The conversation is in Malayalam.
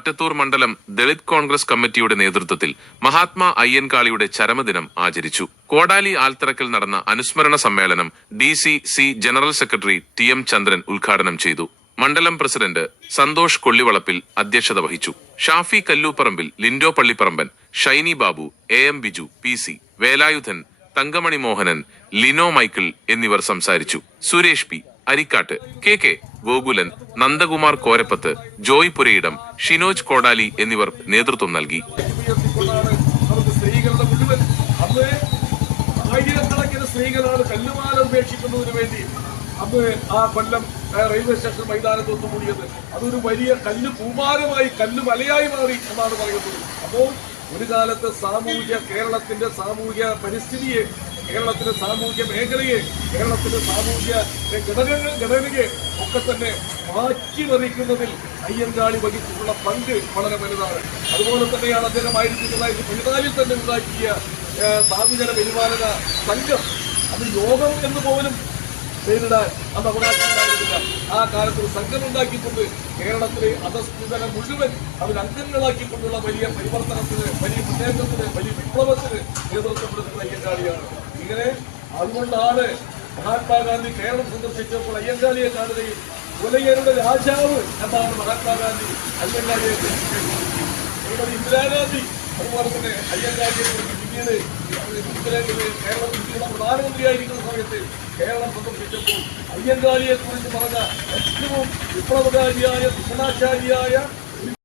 മറ്റത്തൂർ മണ്ഡലം ദളിത് കോൺഗ്രസ് കമ്മിറ്റിയുടെ നേതൃത്വത്തിൽ മഹാത്മാ അയ്യൻകാളിയുടെ ചരമദിനം ആചരിച്ചു. കോടാലി ആൽത്തറക്കൽ നടന്ന അനുസ്മരണ സമ്മേളനം DCC general secretary TM Chandran ഉദ്ഘാടനം ചെയ്തു. മണ്ഡലം പ്രസിഡന്റ് സന്തോഷ് കൊള്ളിവളപ്പിൽ അധ്യക്ഷത വഹിച്ചു. Shafi Kalluparambil, Lindo Pallipparamban, Shiny Babu, AM Biju, PC Velayudhan, Thankamani Mohanan, Lino Michael എന്നിവർ സംസാരിച്ചു. സുരേഷ് P അരിക്കാട്ട്, KK ഗോകുലൻ, നന്ദകുമാർ കോരപ്പത്ത്, ജോയ് പുരയിടം, ഷിനോജ് കോടാലി എന്നിവർ നേതൃത്വം നൽകി. ആയിരക്കണക്കിന് സ്ത്രീകളാണ് കല്ലുമാല ഉപേക്ഷിക്കുന്നതിന് വേണ്ടി അന്ന് ആ കൊല്ലം റെയിൽവേ സ്റ്റേഷൻ മൈതാനത്ത് ഒത്തുകൂടിയത്. അതൊരു വലിയ കല്ല് കൂമാരമായി, കല്ല് മലയായി മാറി എന്നാണ് പറയുന്നത്. അപ്പോൾ ഒരു കാലത്ത് കേരളത്തിന്റെ സാമൂഹിക പരിസ്ഥിതിയെ, കേരളത്തിന്റെ സാമൂഹിക മേഖലയെ, കേരളത്തിന്റെ സാമൂഹിക ഘടനയെ ഒക്കെ തന്നെ മാറ്റിമറിക്കുന്നതിൽ അയ്യൻകാളി വഹിച്ചിട്ടുള്ള പങ്ക് വളരെ വലുതാണ്. അതുപോലെ തന്നെയാണ് അദ്ദേഹം 1914 തന്നെ ഉണ്ടാക്കിയ സാധുജന പരിപാലന സംഘം. അത് യോഗം എന്ന് പോലും നേരിടാൻ അത് അവകാശമുണ്ടായിരുന്നില്ല. ആ കാലത്ത് ഒരു സംഘം ഉണ്ടാക്കിക്കൊണ്ട് കേരളത്തിലെ അധസ്ഥിതരെ മുഴുവൻ അവർ അംഗങ്ങളാക്കിക്കൊണ്ടുള്ള വലിയ പരിവർത്തനത്തിന്, വലിയ മുന്നേറ്റത്തിന്, വലിയ വിപ്ലവത്തിന് നേതൃത്വം കൊടുക്കുന്ന അയ്യൻകാളിയാണ്. ഇങ്ങനെ അതുകൊണ്ടാണ് മഹാത്മാഗാന്ധി കേരളം സന്ദർശിച്ചപ്പോൾ അയ്യൻകാളിയെ കാണുകയും കൊലയരുടെ രാജാവ് എന്നാണ് മഹാത്മാഗാന്ധി അയ്യൻകാളിയെ ശ്രീമതി ഇന്ദിരാഗാന്ധി അതുപോലെ തന്നെ അയ്യൻകാളിയെ കുറിച്ച് പിന്നീട് കേരളം ഇന്ത്യയുടെ പ്രധാനമന്ത്രിയായിരിക്കുന്ന സമയത്ത് കേരളം സന്ദർശിച്ചപ്പോൾ അയ്യൻകാളിയെ കുറിച്ച് പറഞ്ഞ ഏറ്റവും വിപ്ലവകാരിയായ ഭരണാചാരിയായ